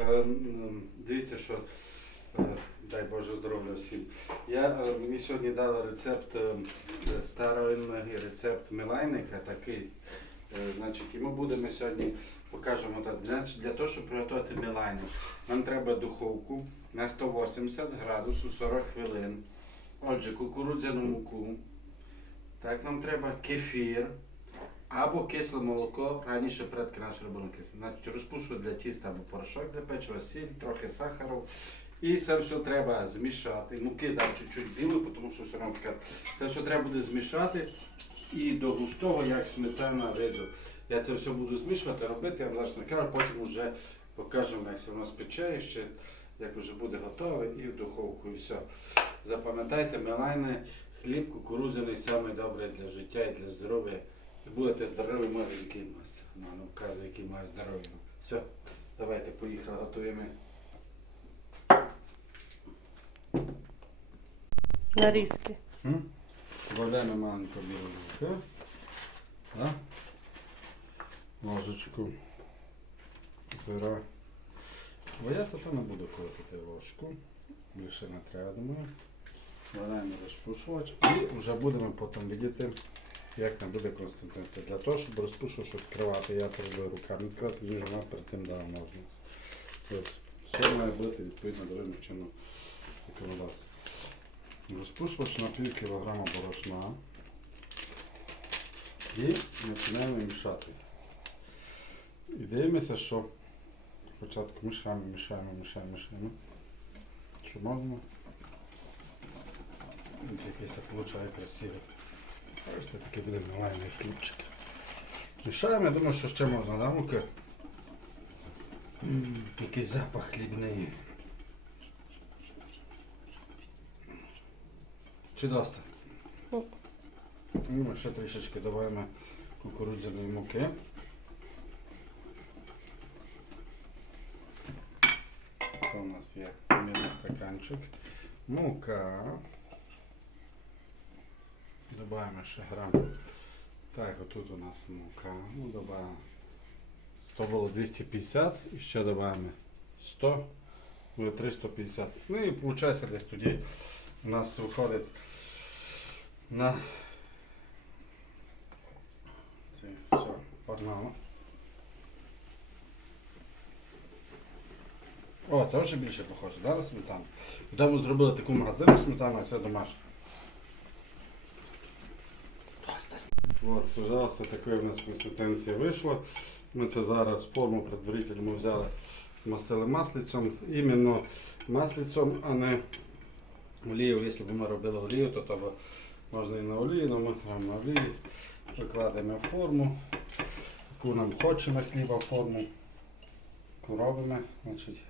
Е, Дивіться, що е, дай Боже здоров'я всім. Я, е, мені сьогодні дали рецепт старовинний рецепт милайника такий. Значить, і ми будемо сьогодні покажемо так. Значить, для того, щоб приготувати милайник, нам треба духовку на 180 градусів 40 хвилин. Отже, кукурудзяну муку. Так, нам треба кефір або кисле молоко, раніше предки наші робили кисле. Значить, розпушу для тіста або порошок для печива, сіль, трохи сахару. І це все треба змішати. Муки дам чуть-чуть білу, тому що все одно. Це все треба буде змішати і до густого, як сметана виду. Я це все буду змішувати, робити, я вам зараз накажу, потім вже покажемо, як це воно спече, ще, як вже буде готове, і в духовку, і все. Запам'ятайте, мелайне, хліб кукурудзяний самий для життя і для здоров'я. І будете здорові, може, який має. Мама вказує, який має здоров'я. Все, давайте поїхали, готуємо. Нарізки. Додаємо маленьку білу муку. Да? Ложечку. Пера. Бо я тут не буду колотити ложку. Більше не треба, думаю. Додаємо розпушувач і вже будемо потім бачити, як нам буде консистенція. Для того, щоб розпушувач відкривати, я пробую руками відкривати, ніж вона перед тим дала ножниці. Тобто, все має бути відповідно до чинного законодавства. Розпушувач на пів кілограма борошна. І починаємо мішати. І дивимося, що спочатку мішаємо, мішаємо, мішаємо, мішаємо. Що можна. Ось якийсь виходить красивий. Ось це такий буде нормальний хлібчик. Мішаємо, я думаю, що ще можна, да, муки? М, Який запах хлібний. Чи доста? Ну, ми ще трішечки додаємо кукурудзяної муки. Це у нас є мірний стаканчик. Мука. Додаємо ще грам. Так, отут у нас мука. Ну, додаємо. 100 було 250 і ще додаємо 100, буде 350. Ну і виходить десь тоді у нас виходить на це все, погнало. О, це вже більше похоже, да, на сметану? Вдома зробили таку магазинну сметану, а це домашня. От, пожалуйста, така в нас консистенція вийшла. Ми це зараз форму предварительно ми взяли, мастили маслицем, іменно маслицем, а не олію. Якщо б ми робили олію, то, то можна і на олію, але ми прямо на олії. Викладаємо форму, яку нам хочемо хліба форму. Робимо, значить,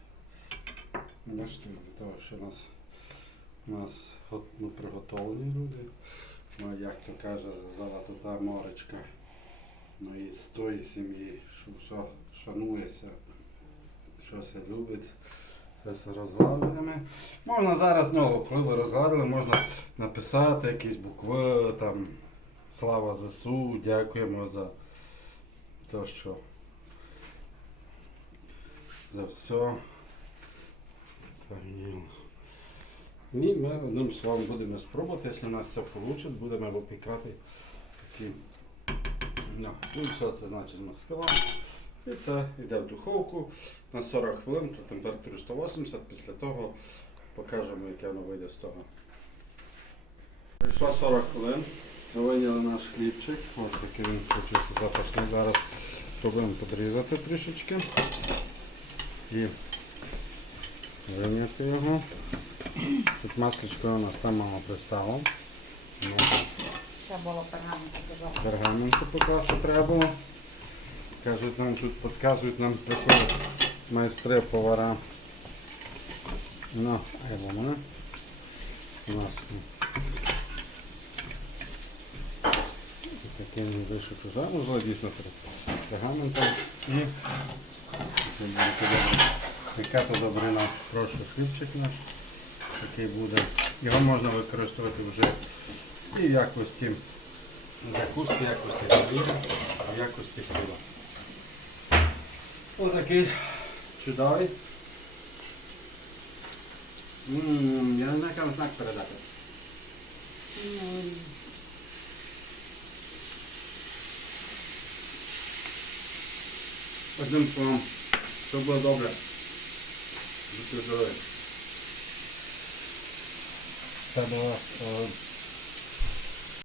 бачите, для того, що у нас, у нас от ми приготовлені люди. Як то каже, золота морочка. Ну і з тої сім'ї, що все шанується, що все любить. Це все розгладуємо. Можна зараз знову, коли розгладили, можна написати якісь букви, там Слава ЗСУ, дякуємо за те, що за все. Ні, ми одним словом будемо спробувати, якщо у нас все вийде, будемо випікати такі. Ну, і все це значить ми. І це йде в духовку на 40 хвилин, при температурі 180, після того покажемо, яке воно вийде з того. Прийшло 40 хвилин, ми вийняли наш хлібчик, ось такий він получився запашний. Зараз спробуємо підрізати трішечки і вийняти його. Тут масличко у нас там мало пристало. Ну, Це було пергамент сказав. Пергаменту покласти треба було. Кажуть нам тут підказують нам приходять майстри повара. Ну, а воно у нас ну, такий він вийшов уже, можливо дійсно пергаментом. І яка то добрина, прошу хлібчик наш, такий буде. Його можна використовувати вже і в якості закуски, в якості хліба, в якості хліба. Ось такий чудовий М, Я не знаю, як вам знак передати. Одним словом, все було добре. Будьте здорові. Fabulous